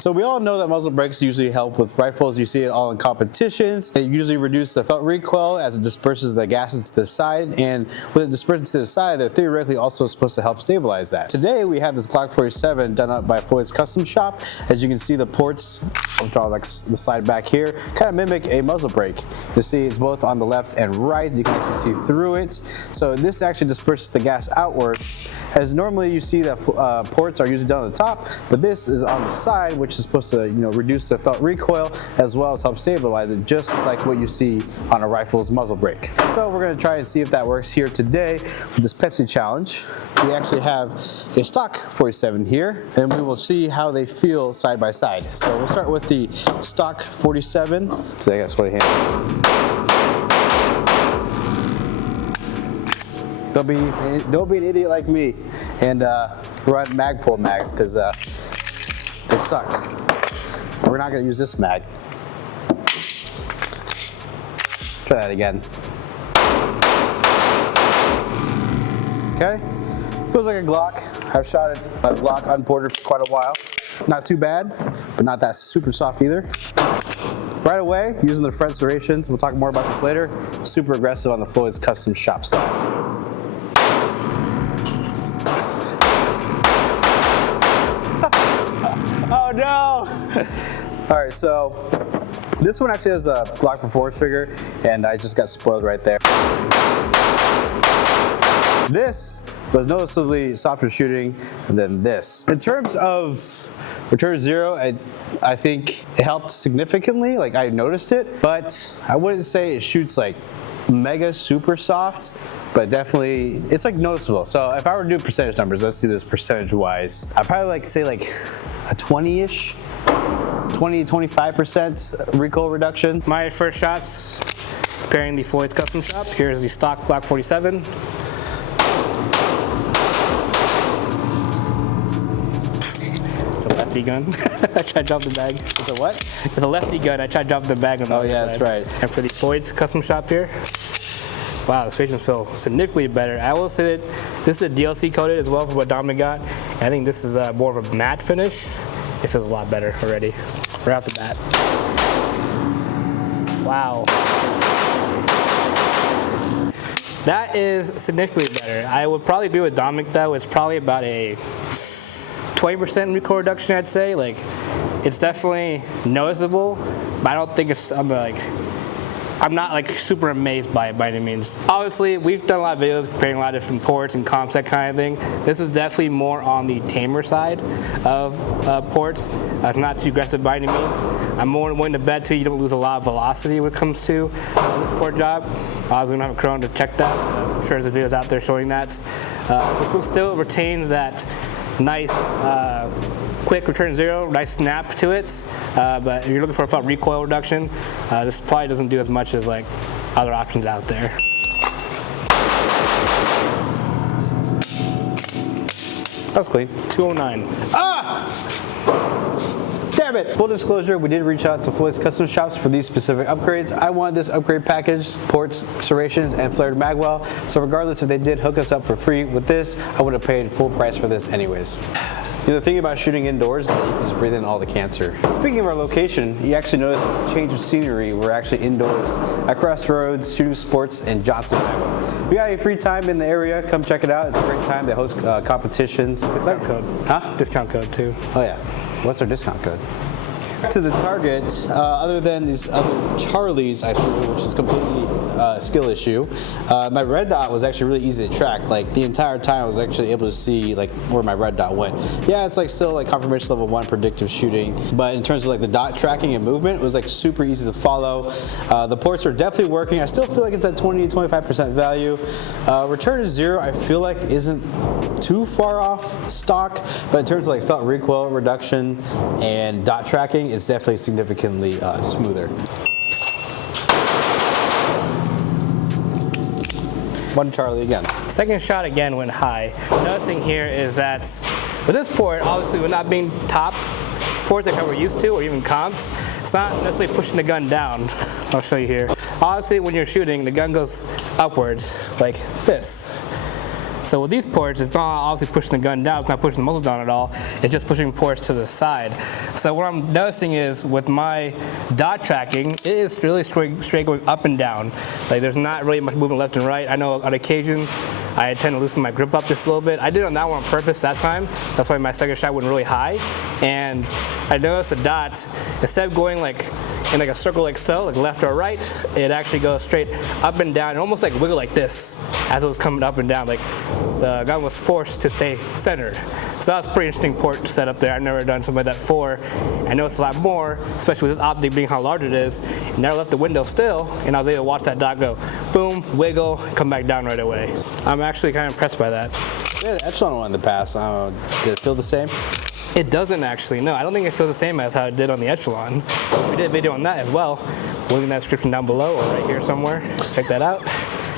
So we all know that muzzle brakes usually help with rifles. You see it all in competitions. They usually reduce the felt recoil as it disperses the gases to the side, and with it dispersing to the side, they're theoretically also supposed to help stabilize that. Today we have this Glock 47 done up by Floyd's Custom Shop. As you can see, the ports, I'll draw like the slide back here, kind of mimic a muzzle brake. You see it's both on the left and right. You can actually see through it. So this actually disperses the gas outwards, as normally you see that ports are usually done on the top, but this is on the side, which is supposed to reduce the felt recoil as well as help stabilize it, just like what you see on a rifle's muzzle brake. So we're going to try and see if that works here today with this Pepsi challenge. We actually have a stock 47 here, and we will see how they feel side by side. So we'll start with the stock 47. So I guess what I hand. Don't be an idiot like me and run Magpul mags, because they suck. We're not going to use this mag. Try that again. Okay, feels like a Glock. I've shot a Glock unported for quite a while. Not too bad, but not that super soft either. Right away, using the front serrations, we'll talk more about this later. Super aggressive on the Floyd's Custom Shop side. Oh no! All right, so this one actually has a Glock before trigger, and I just got spoiled right there. This was noticeably softer shooting than this. In terms of return zero, I think it helped significantly, like I noticed it, but I wouldn't say it shoots like mega super soft, but definitely it's like noticeable. So if I were to do percentage numbers, let's do this percentage wise. I'd probably like say like a 20-ish, 20-25% recoil reduction. My first shots comparing the Floyd's Custom Shop. Here's the stock Glock 47. It's a lefty gun. I tried to drop the bag. It's a what? It's a lefty gun. I tried to drop the bag on the other side. That's right. And for the Floyd's Custom Shop here, wow, the serrations feel significantly better. I will say that this is a DLC coated as well for what Dominic got. And I think this is more of a matte finish. It feels a lot better already, right off the bat. Wow. That is significantly better. I would probably agree with Dominic though. It's probably about a 20% recoil reduction, I'd say. Like, it's definitely noticeable, but I don't think it's on the like. I'm not like super amazed by it by any means. Obviously, we've done a lot of videos comparing a lot of different ports and comps, that kind of thing. This is definitely more on the tamer side of ports. Not too aggressive by any means. I'm more willing to bet too you don't lose a lot of velocity when it comes to this port job. I was gonna have a Chrome to check that. I'm sure there's videos out there showing that. This one still retains that nice quick return zero, nice snap to it, but if you're looking for a felt recoil reduction, this probably doesn't do as much as like other options out there. That was clean. 209. Ah! Damn it! Full disclosure, we did reach out to Floyd's Custom Shops for these specific upgrades. I wanted this upgrade package, ports, serrations, and flared magwell. So regardless if they did hook us up for free with this, I would have paid full price for this anyways. The thing about shooting indoors is that you can just breathe in all the cancer. Speaking of our location, you actually notice a change of scenery. We're actually indoors at Crossroads Shooting Sports in Johnston, Iowa. If you got any free time in the area, come check it out. It's a great time. They host competitions. Discount code. Huh? Discount code too. Oh yeah. What's our discount code? To the target, other than these other Charlies I threw, which is completely a skill issue, my red dot was actually really easy to track. Like the entire time I was actually able to see like where my red dot went. Yeah, it's like still like confirmation level 1 predictive shooting, but in terms of like the dot tracking and movement, it was like super easy to follow. The ports are definitely working. I still feel like it's at 20-25% value. Return to zero I feel like isn't too far off stock, but in terms of like felt recoil reduction and dot tracking, it's definitely significantly smoother. One Charlie again. Second shot again went high. Noticing here is that with this port, obviously with not being top ports like how we're used to, or even comps, it's not necessarily pushing the gun down. I'll show you here. Obviously when you're shooting, the gun goes upwards like this. So with these ports, it's not obviously pushing the gun down, it's not pushing the muzzle down at all, it's just pushing ports to the side. So what I'm noticing is with my dot tracking, it is really straight going up and down. Like there's not really much movement left and right. I know on occasion, I tend to loosen my grip up just a little bit. I did on that one on purpose that time. That's why my second shot went really high. And I noticed the dot, instead of going like in like a circle like so, like left or right, it actually goes straight up and down and almost like wiggle like this as it was coming up and down. Like the gun was forced to stay centered. So that was a pretty interesting port setup there. I've never done something like that before. I noticed a lot more, especially with this optic being how large it is. Never left the window still, and I was able to watch that dot go boom, wiggle, come back down right away. I'm actually kind of impressed by that. Yeah, the Echelon one in the past, did it feel the same? It doesn't actually, no. I don't think it feels the same as how it did on the Echelon. We did a video on that as well. We'll link in that description down below or right here somewhere. Check that out.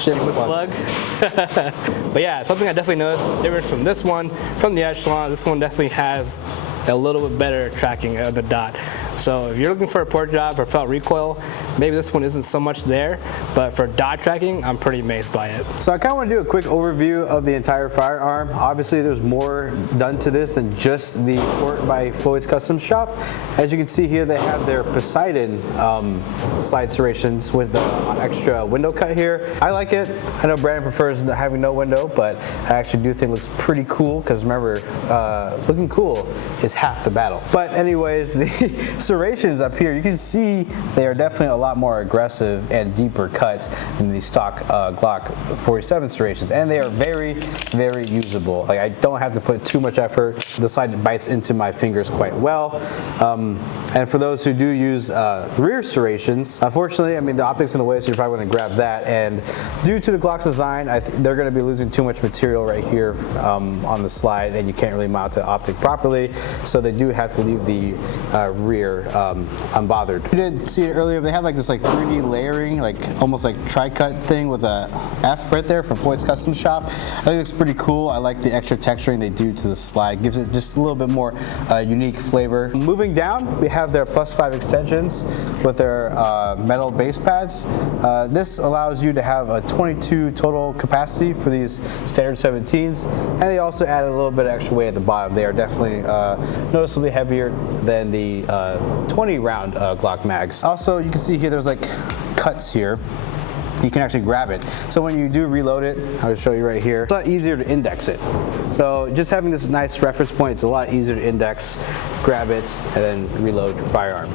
Shameless plug. But yeah, something I definitely noticed difference from this one, from the Echelon. This one definitely has a little bit better tracking of the dot. So if you're looking for a port job or felt recoil, maybe this one isn't so much there, but for dot tracking, I'm pretty amazed by it. So I kind of want to do a quick overview of the entire firearm. Obviously there's more done to this than just the port by Floyd's Custom Shop. As you can see here, they have their Poseidon slide serrations with the extra window cut here. I like it. I know Brandon prefers having no window, but I actually do think it looks pretty cool because remember, looking cool is half the battle. But anyways, the serrations up here, you can see they are definitely a lot more aggressive and deeper cuts than the stock Glock 47 serrations, and they are very, very usable. Like I don't have to put too much effort. The slide bites into my fingers quite well. And for those who do use rear serrations, unfortunately, I mean the optic's in the way, so you're probably going to grab that. And due to the Glock's design, they're going to be losing too much material right here on the slide, and you can't really mount the optic properly. So they do have to leave the rear unbothered. You did see it earlier. They have like this like 3D layering, like almost like tri-cut thing with a F right there from Floyd's Custom Shop. I think it looks pretty cool. I like the extra texturing they do to the slide. It gives it just a little bit more unique flavor. Moving down, we have their +5 extensions with their metal base pads. This allows you to have a 22 total capacity for these standard 17s, and they also add a little bit of extra weight at the bottom. They are definitely noticeably heavier than the 20 round Glock mags. Also, you can see here there's like cuts here. You can actually grab it. So when you do reload it, I'll show you right here, it's a lot easier to index it. So just having this nice reference point, it's a lot easier to index, grab it, and then reload your firearm.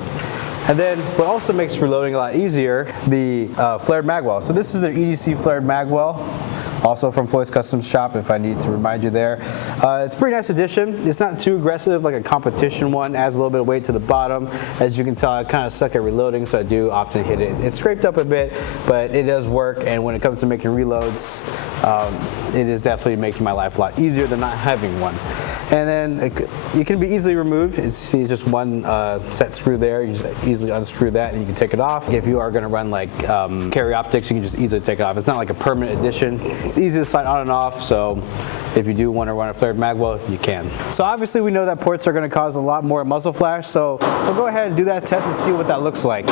And then what also makes reloading a lot easier, the flared magwell. So this is their EDC flared magwell. Also from Floyd's Custom Shop, if I need to remind you there. It's a pretty nice addition. It's not too aggressive like a competition one. Adds a little bit of weight to the bottom. As you can tell, I kind of suck at reloading, so I do often hit it. It's scraped up a bit, but it does work. And when it comes to making reloads, it is definitely making my life a lot easier than not having one. And then it can be easily removed. You see just one set screw there. You just easily unscrew that and you can take it off. If you are going to run like carry optics, you can just easily take it off. It's not like a permanent addition. It's easy to slide on and off, so if you do want to run a flared magwell, you can. So obviously we know that ports are going to cause a lot more muzzle flash, so we'll go ahead and do that test and see what that looks like.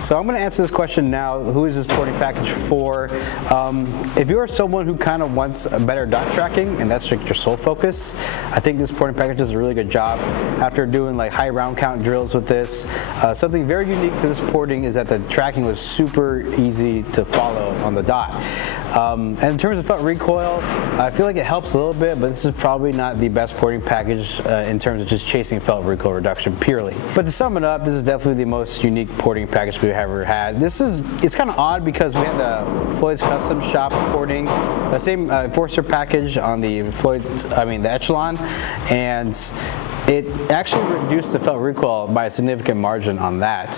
So I'm going to answer this question now. Who is this porting package for? If you are someone who kind of wants a better dot tracking, and that's like your sole focus, I think this porting package does a really good job. After doing like high round count drills with this, something very unique to this porting is that the tracking was super easy to follow on the dot. And in terms of felt recoil, I feel like it helps a little bit, but this is probably not the best porting package in terms of just chasing felt recoil reduction purely. But to sum it up, this is definitely the most unique porting package we have ever had. It's kind of odd because we have the Floyd's Custom Shop porting, the same enforcer package on the the Echelon, and it actually reduced the felt recoil by a significant margin on that.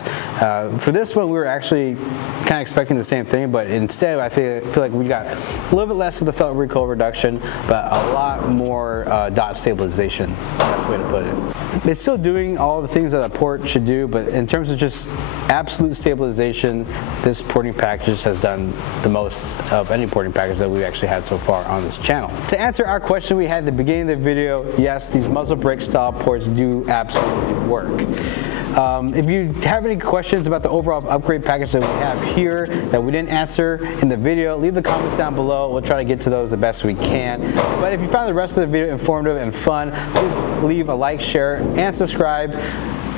For this one, we were actually kind of expecting the same thing, but instead I feel like we got a little bit less of the felt recoil reduction, but a lot more dot stabilization. That's the way to put it. It's still doing all the things that a port should do, but in terms of just absolute stabilization, this porting package has done the most of any porting package that we've actually had so far on this channel. To answer our question we had at the beginning of the video, yes, these muzzle brake style ports do absolutely work. If you have any questions about the overall upgrade package that we have here that we didn't answer in the video, leave the comments down below. We'll try to get to those the best we can. But if you found the rest of the video informative and fun, please leave a like, share, and subscribe.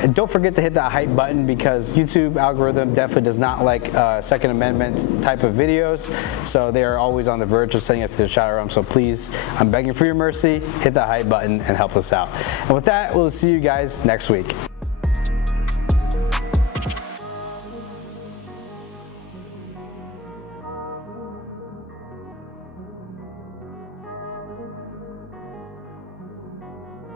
And don't forget to hit that hype button, because YouTube algorithm definitely does not like Second Amendment type of videos. So they are always on the verge of sending us to the shadow realm. So please, I'm begging for your mercy, hit that hype button and help us out. And with that, we'll see you guys next week.